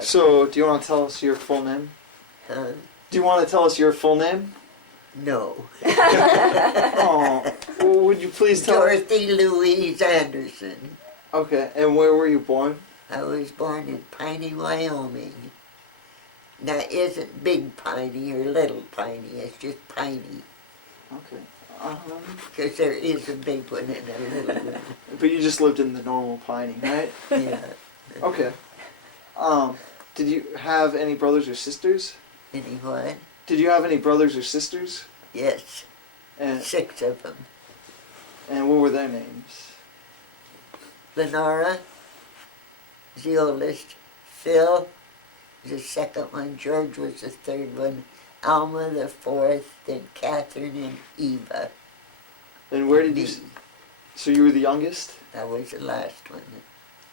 So, do you want to tell us your full name? Huh? Do you want to tell us your full name? No. Oh, well, would you please tell us? Dorothy Louise Anderson. Okay, and where were you born? I was born in Piney, Wyoming. Now, isn't Big Piney or Little Piney, it's just Piney. Okay. Because there is a big one and a little one. But you just lived in the normal Piney, right? Yeah. Okay. Did you have any brothers or sisters? Any what? Did you have any brothers or sisters? Yes. And 6 of them. what were their names? Lenora is the oldest. Phil is the second one. George was the third one. Alma the fourth. Then Catherine and Eva. And where did you? So you were the youngest? I was the last one.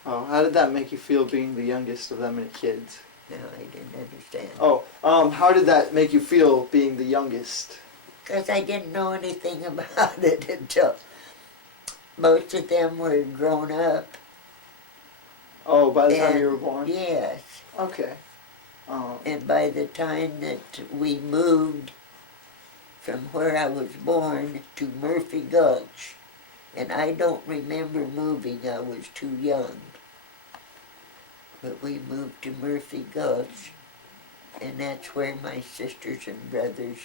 Oh, how did that make you feel being the youngest of that many kids? No, I didn't understand. Oh, how did that make you feel being the youngest? Because I didn't know anything about it until most of them were grown up. Oh, by the time you were born? Yes. Okay. And by the time that we moved from where I was born to Murphy Gulch, and I don't remember moving, I was too young. But we moved to Murphy Gulch, and that's where my sisters and brothers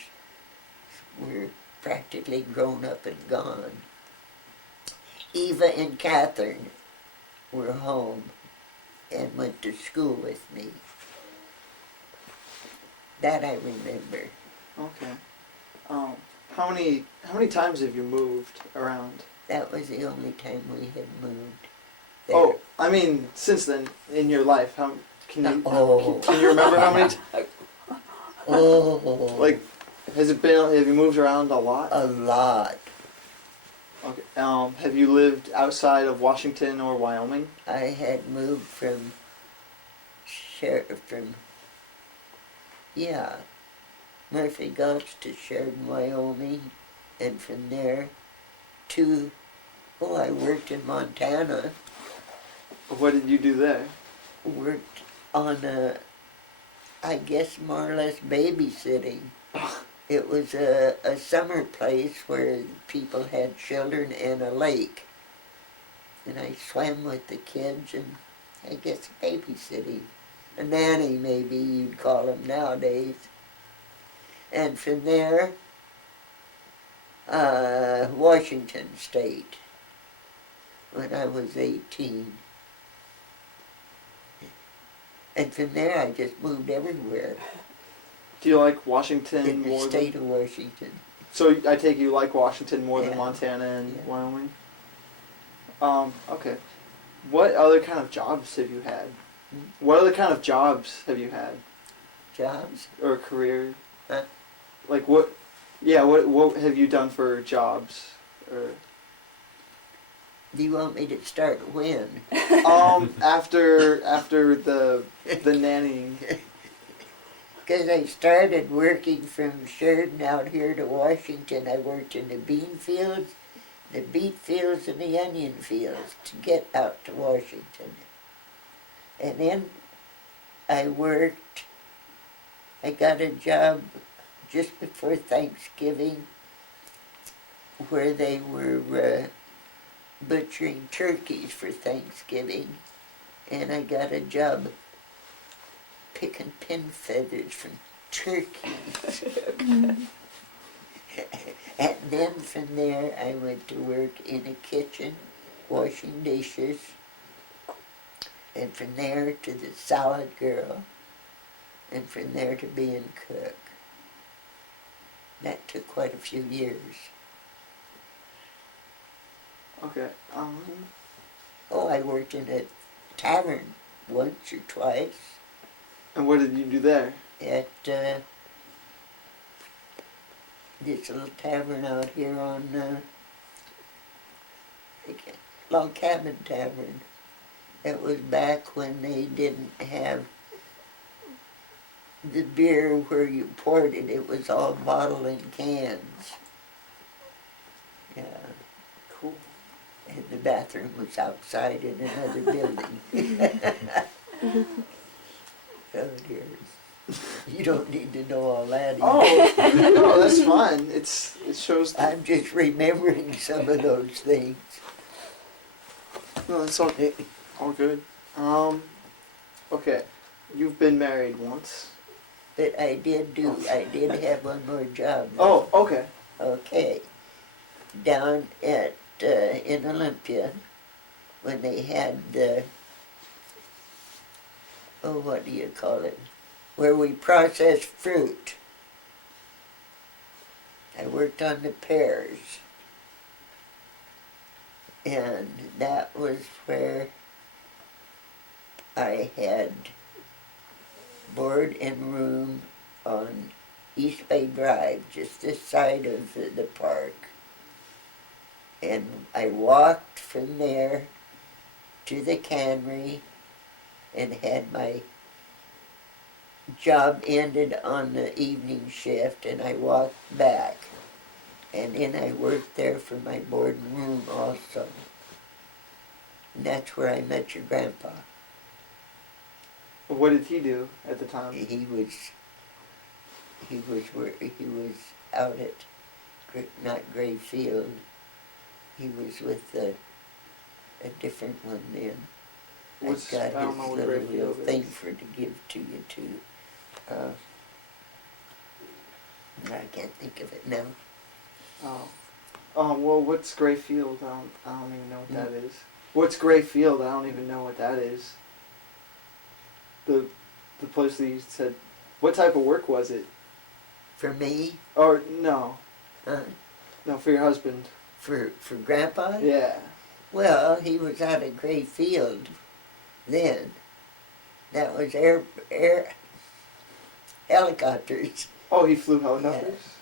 were practically grown up and gone. Eva and Catherine were home and went to school with me. That I remember. Okay. How many times have you moved around? That was the only time we had moved there. Oh, I mean, since then in your life, how can you Oh. can you remember how many? Oh, Like, have you moved around a lot? a lot. Okay. Have you lived outside of Washington or Wyoming? I had moved from Murphy Gulch to Sheridan, Wyoming, and from there to, I worked in Montana. What did you do there? Worked on I guess more or less babysitting. It was a summer place where people had children and a lake. And I swam with the kids and I guess babysitting. A nanny maybe you'd call them nowadays. And from there, Washington State when I was 18. And from there I just moved everywhere Do you like Washington in the more state of Washington. So I take you like Washington more than Yeah. Montana and Yeah. Wyoming? Okay. What other kind of jobs have you had? What other kind of jobs have you had? Jobs? Or career? Huh? Like what what have you done for jobs? Or Do you want me to start when? after the nannying. Because I started working from Sheridan out here to Washington. I worked in the bean fields, the beet fields, and the onion fields to get out to Washington. And then I got a job just before Thanksgiving where they were butchering turkeys for Thanksgiving. And I got a job picking pin feathers from turkeys. And then from there I went to work in a kitchen, washing dishes. And from there to the salad girl. And from there to being cook. That took quite a few years. Okay. I worked in a tavern once or twice. And what did you do there? At this little tavern out here on Log Cabin Tavern. It was back when they didn't have the beer where you poured it. It was all bottled in cans. Yeah. Cool. And the bathroom was outside in another building. don't need to know all that. either. Oh, no, that's fine. It shows. I'm just remembering some of those things. No, it's all good. Okay, you've been married once. But I did have one more job. Oh, okay. Okay. Down at, in Olympia, when they had the, oh, what do you call it? Where we process fruit. I worked on the pears. And that was where I had board and room on East Bay Drive, just this side of the park. And I walked from there to the cannery and had my job ended on the evening shift, and I walked back. And then I worked there for my board and room also. And that's where I met your grandpa. What did he do at the time? He was out at, not Grayfield. He was with a different one then. I I've don't got know his what little Grayfield thing is. for to give to you too. I can't think of it now. Oh. Well, what's Grayfield? I don't even know what that is. What's Grayfield? I don't even know what that is. The place that you said, what type of work was it? For me, Or no, huh? no, for your husband. For Grandpa? Yeah. Well, he was out at Grayfield then. That was air helicopters. Oh, he flew helicopters.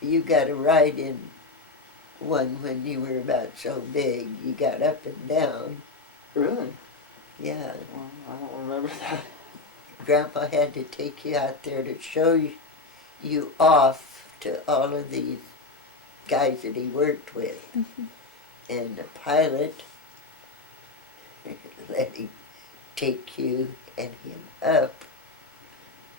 You got a ride in one when you were about so big. You got up and down. Really? Yeah. Well, I don't remember that. Grandpa had to take you out there to show you off to all of these guys that he worked with. And the pilot let him take you and him up.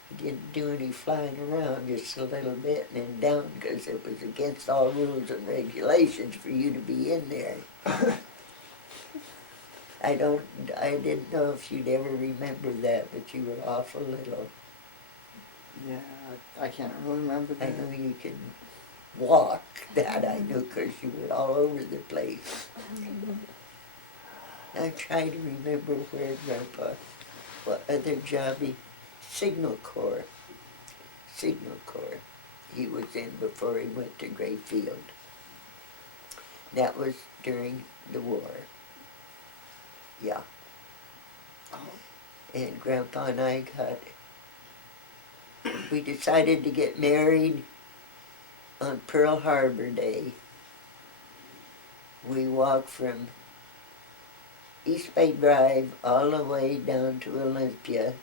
He didn't do any flying around, just a little bit, and then down, because it was against all rules and regulations for you to be in there. I didn't know if you'd ever remember that, but you were awful little. Yeah, I can't really remember I that. know you can walk, that I know, because you were all over the place. I try to remember where Grandpa, what other job Signal Corps, he was in before he went to Grayfield. That was during the war. Yeah. And Grandpa and I we decided to get married on Pearl Harbor Day. We walked from East Bay Drive all the way down to Olympia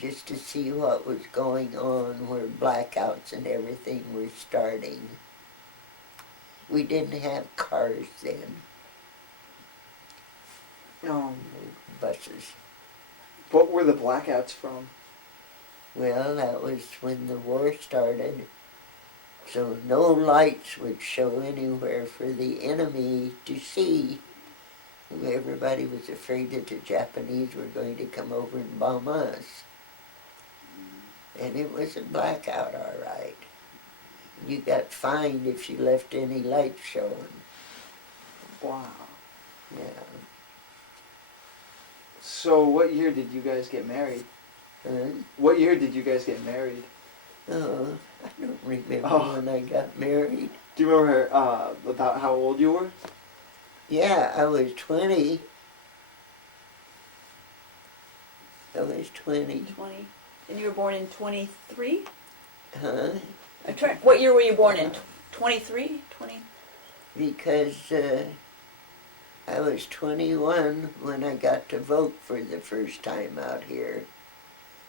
just to see what was going on, where blackouts and everything were starting. We didn't have cars then. Buses. What were the blackouts from? Well, that was when the war started. So no lights would show anywhere for the enemy to see. Everybody was afraid that the Japanese were going to come over and bomb us. And it was a blackout, all right. You got fined if you left any lights showing. Wow. Yeah. So what year did you guys get married? What year did you guys get married? Oh, I don't remember when I got married. Do you remember about how old you were? Yeah, I was 20. I was 20. 20. And you were born in 23? Huh? What year were you born in? 23? 20? Because I was 21 when I got to vote for the first time out here.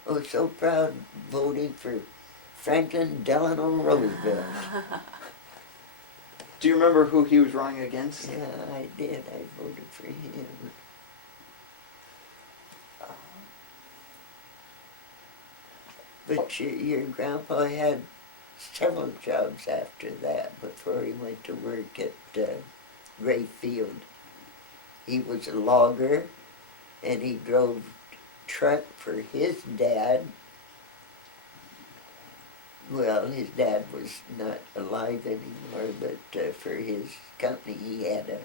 I was so proud voting for Franklin Delano Roosevelt. Do you remember who he was running against? Yeah, I did. I voted for him. But your grandpa had several jobs after that before he went to work at Gray Field. He was a logger, and he drove truck for his dad. Well, his dad was not alive anymore, but for his company he had a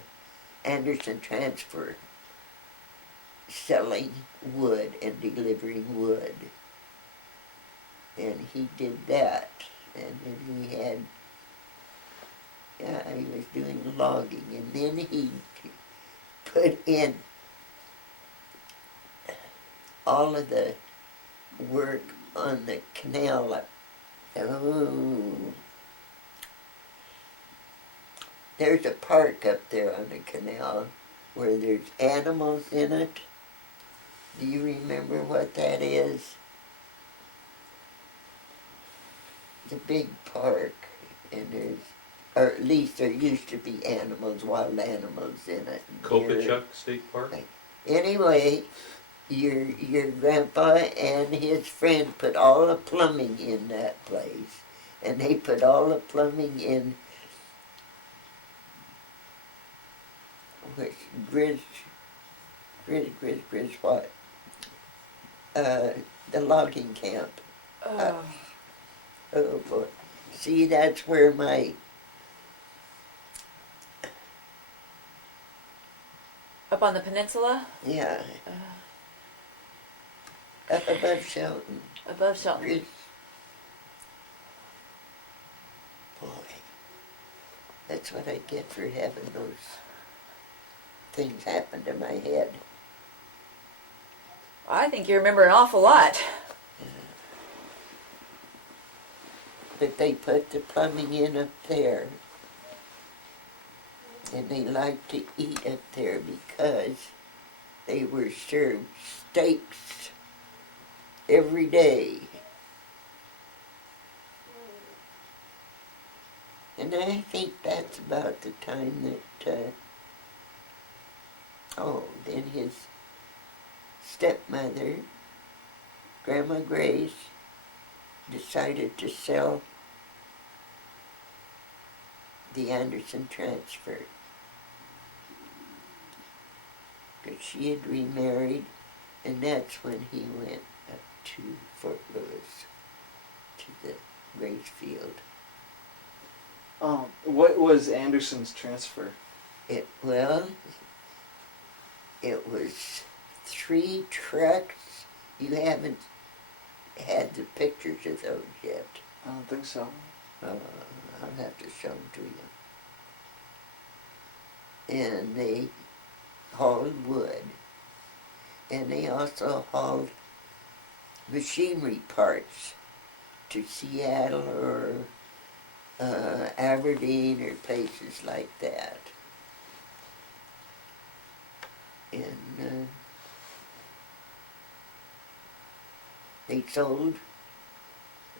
Anderson Transfer selling wood and delivering wood. And he did that. And then he had, he was doing logging. And then he put in all of the work on the canal up. Oh, there's a park up there on the canal where there's animals in it. Do you remember what that is? It's a big park, and there's, or at least there used to be animals, wild animals in it. Kopachuk State Park? Anyway, your grandpa and his friend put all the plumbing in that place, and they put all the plumbing in which Grizz what? The logging camp. Oh boy. See, that's where my Up on the peninsula? yeah. Up above Shelton. Above Shelton. Grizz. Boy. That's what I get for having those things happen to my head. I think you remember an awful lot. But they put the plumbing in up there. And they liked to eat up there because they were served steaks every day. And I think that's about the time that, then his stepmother, Grandma Grace, decided to sell the Anderson Transfer. Because she had remarried, and that's when he went up to Fort Lewis, to the Grace Field. What was Anderson's transfer? It was 3 trucks. You haven't had the pictures of those yet. I don't think so. I'll have to show them to you. And they hauled wood. And they also hauled machinery parts to Seattle or Aberdeen or places like that. And they sold,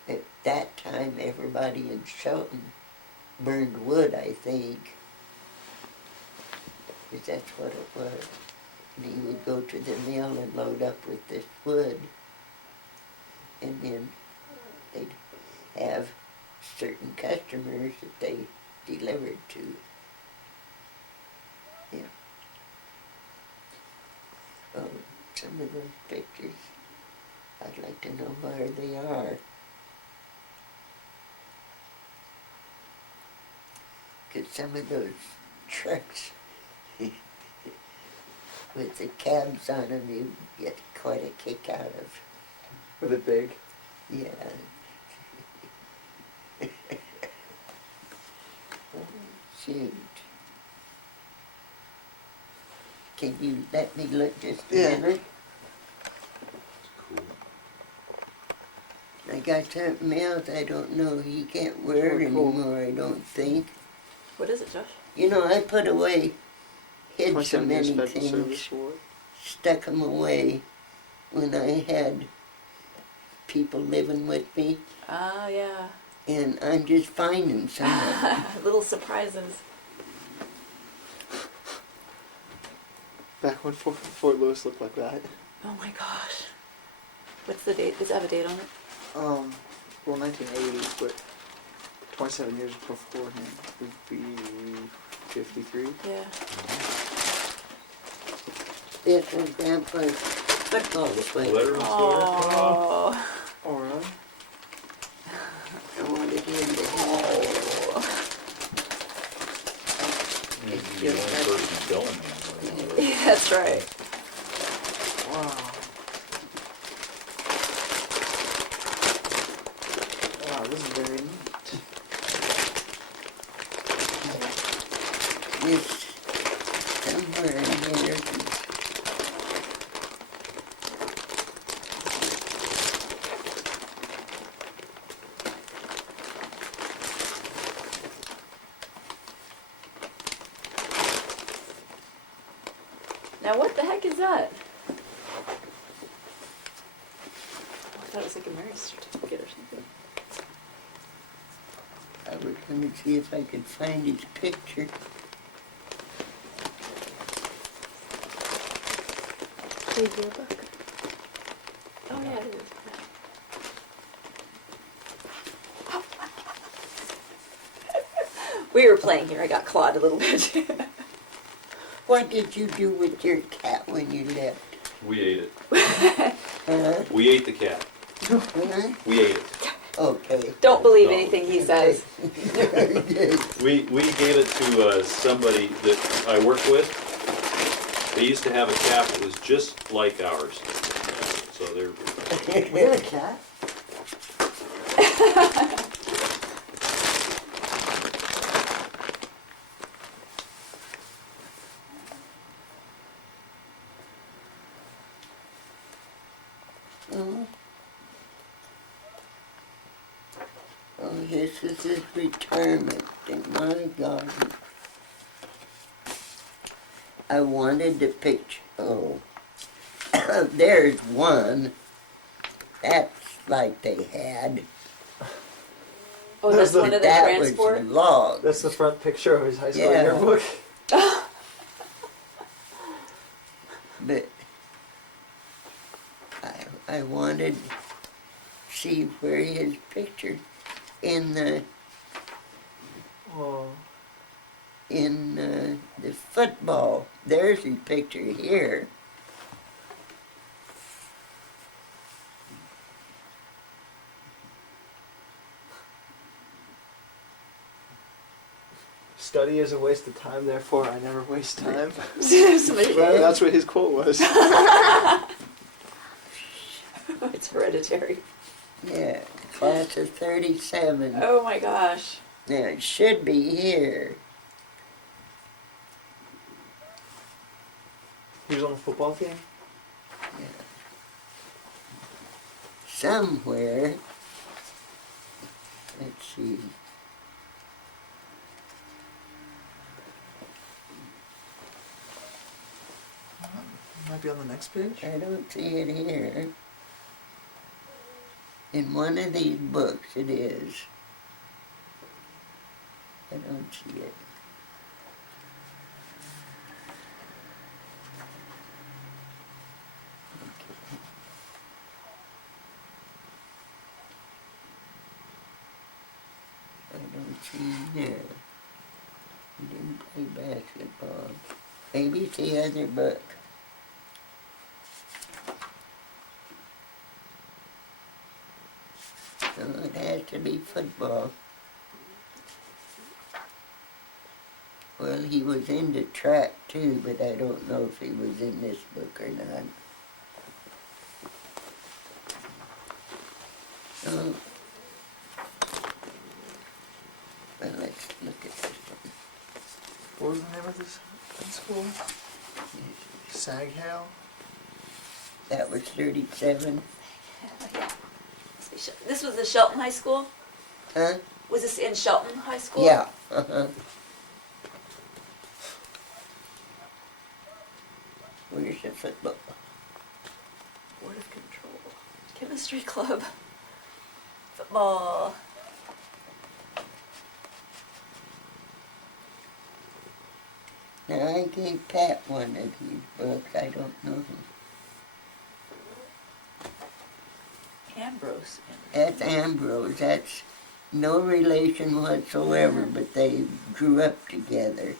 at that time, everybody in Shelton burned wood, I think. Because that's what it was. And he would go to the mill and load up with this wood. And then they'd have certain customers that they delivered to. Yeah. Oh, some of those pictures, I'd like to know where they are. Because some of those trucks with the cabs on them, you get quite a kick out of. Were they big? Yeah. Oh, shoot. Can you let me look just a Yeah. minute? Cool. I got something else I don't know. He can't wear it Oh, cool. anymore, I don't think. What is it, Josh? You know, I put away, hid My so 7 years many special things, service award. stuck them away when I had people living with me, Ah, yeah. and I'm just finding some of them. Little surprises. Back when Fort Lewis looked like that. Oh my gosh. What's the date? Does it have a date on it? Well, 1980, but 27 years beforehand would be 53. Yeah. This was Grandpa's football sweater. Letterman sweater? Oh. Oh, really? I wanted him to have You'd be the only person going there. Yeah, that's right. Wow. Wow, this is very neat. this somewhere in here. Now what the heck is that? I thought it was like a marriage certificate or something. I was going to see if I could find his picture. The yearbook? Oh yeah, it is. We were playing here. I got clawed a little bit. What did you do with your cat when you left? We ate it. Huh? We ate the cat. Huh? We ate it. Okay. Don't believe No. anything he says. We gave it to somebody that I work with. They used to have a cat that was just like ours. So they're, We had a cat? Oh. Oh, this is his retirement thing. My God. I wanted the picture. Oh. There's one. That's like they had. Oh, that's one of the That transport? was logs. That's the front picture of his high school Yeah. yearbook. But I wanted to see where his picture in the Oh. the football. There's his picture here. Study is a waste of time, therefore I never waste time. Somebody wrote. That's what his quote was. It's hereditary. Yeah, class of 37. Oh my gosh. Now it should be here. He was on the football team? Somewhere. Let's see. Might be on the next page. I don't see it here. In one of these books it is. I don't see it. Okay. I don't see him there. He didn't play basketball. Maybe it's the other book. So it has to be football. Well, he was into track too, but I don't know if he was in this book or not. Oh. Well, let's look at this one. What was the name of this high school? Sag Hale? That was 37. This was the Shelton High School? Huh? Was this in Shelton High School? Yeah. Uh-huh. Where's the football? Board of Control. Chemistry Club. Football. Now, I gave Pat one of these books. I don't know. Ambrose. That's Ambrose. That's no relation whatsoever, but they grew up together.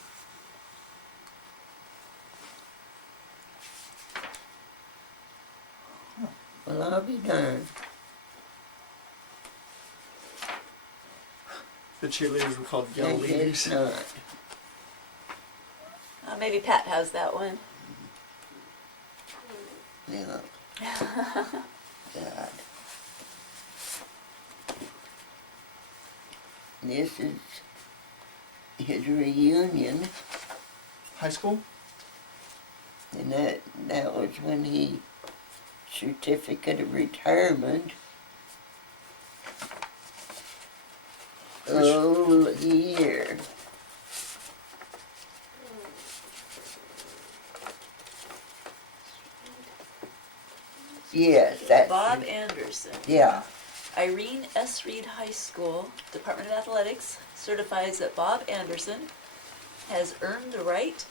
Well, I'll be darned. The cheerleaders were called I yellow guess leaders. not. Maybe Pat has that one. Yeah. God. This is his reunion, High school? and that was when he certificate of retirement. Oh, here. Yes, that's Bob Anderson. yeah. Irene S. Reed High School, Department of Athletics, certifies that Bob Anderson has earned the right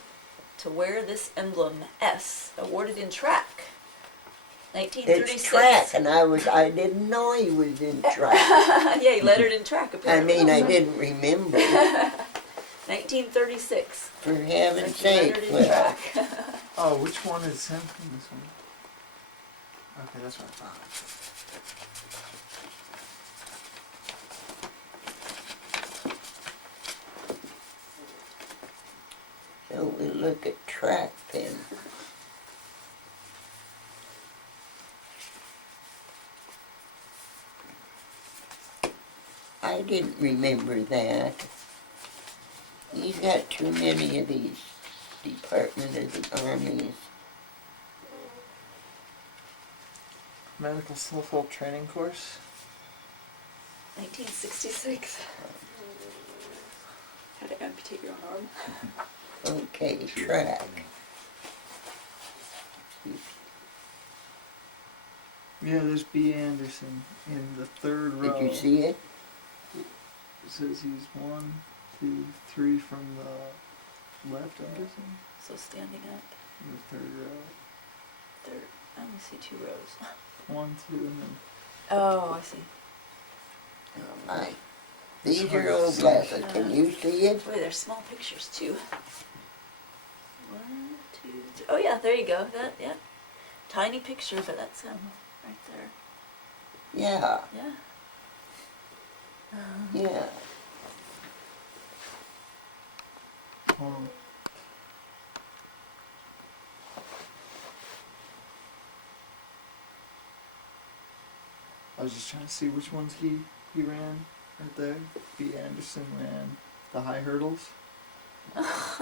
to wear this emblem, S, awarded in track. 1936. It's track, and I didn't know he was in track. Yeah, he lettered in track, I apparently. mean, I didn't remember. 1936. For heaven's Like sake, lettered in well, track. Oh, which one is him in this one? Okay, that's what I thought. so we look at track then. I didn't remember that. He's got too many of these Department of the Armies. Medical self-help training course? 1966. How to amputate your own arm. Okay, track. Yeah, there's B. Anderson in the third row. Did you see it? It says he's 1, 2, 3 from the left, I'm guessing. So standing up, In the third row. third, I only see 2 rows. 1, 2, and then Oh, I see. Oh my. These are old glasses. Can you see it? Boy, there's small pictures too. 1, 2, 3. Oh yeah, there you go. That, yeah. Tiny picture, but that's him right there. Yeah, Yeah. yeah. oh, I was just trying to see which ones he ran right there. B. Anderson ran the high hurdles.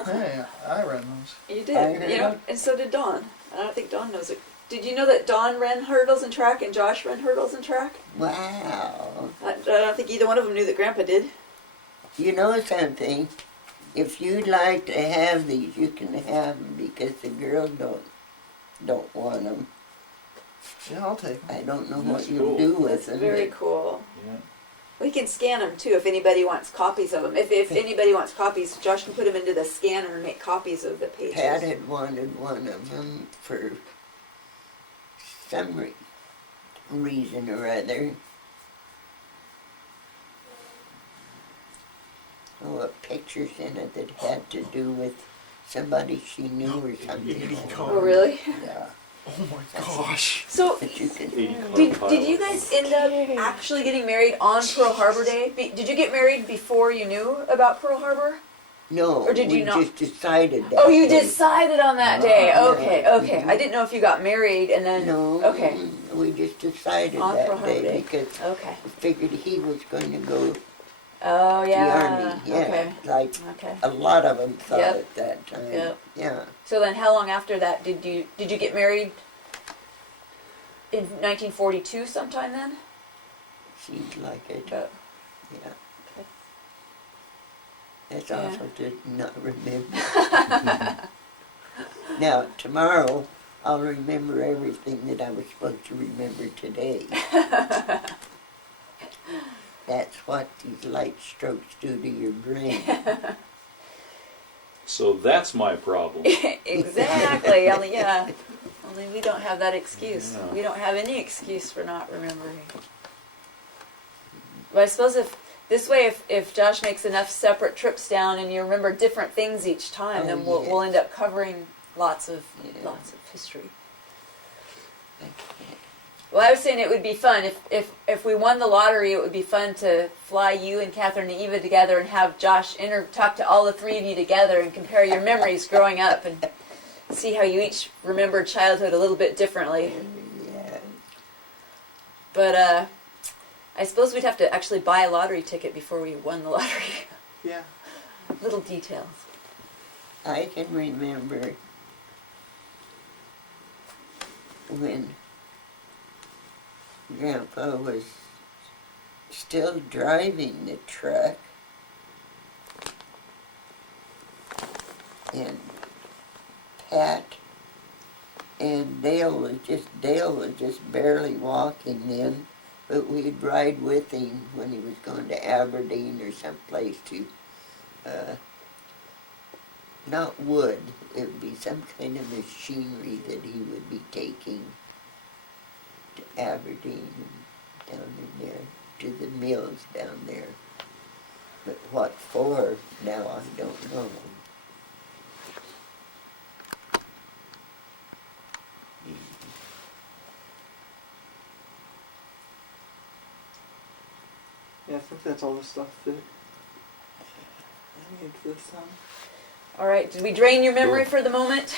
Hey, I ran those. You I did, heard you know, of- and so did Dawn. I don't think Dawn knows it. Did you know that Dawn ran hurdles and track and Josh ran hurdles and track? Wow. I don't think either one of them knew that Grandpa did. You know something? If you'd like to have these, you can have them because the girls don't want them. Yeah, I'll take them. I don't know That's what you'll cool. do with That's them. very but cool. Yeah. We can scan them too if anybody wants copies of them. If anybody wants copies, Josh can put them into the scanner and make copies of the pages. Pat had wanted one of them for some reason or other. Oh, pictures in it that had to do with somebody she knew or something. Oh, really? Yeah. Oh my gosh. So, But you can. 80 did you guys end up actually getting married on Pearl Harbor Day? Did you get married before you knew about Pearl Harbor? No, Or did we you not? just decided that. Oh, you day. decided on that day. Yeah. Okay, okay. I didn't know if you got married and then. No. Okay. We just decided On Pearl that Harbor day Day. because Okay. we figured he was going to go to Oh the yeah. army. Yeah, Okay. like Okay. a lot of them thought Yep. at that time. Yep. Yeah. So then, how long after that did you get married? In 1942, sometime then. Seems like it. Oh, Yeah. okay. That's Yeah. awful to not remember. Now, tomorrow, I'll remember everything that I was supposed to remember today. That's what these light strokes do to your brain. So that's my problem. Exactly. Only, yeah. Only we don't have that excuse. No. We don't have any excuse for not remembering. But I suppose if Josh makes enough separate trips down and you remember different things each time, Oh, then yeah. we'll end up covering lots of Yeah. history. Well, I was saying it would be fun if we won the lottery. It would be fun to fly you and Catherine and Eva together and have Josh talk to all the three of you together and compare your memories growing up and see how you each remembered childhood a little bit differently. Yeah. But I suppose we'd have to actually buy a lottery ticket before we won the lottery. Yeah. Little details. I can remember when Grandpa was still driving the truck, and Pat and Dale was just barely walking then, but we'd ride with him when he was going to Aberdeen or someplace to not wood, it would be some kind of machinery that he would be taking to Aberdeen and down in there, to the mills down there. But what for, now I don't know. Yeah, I think that's all the stuff that I need for this time. All right, did we drain your memory for the moment?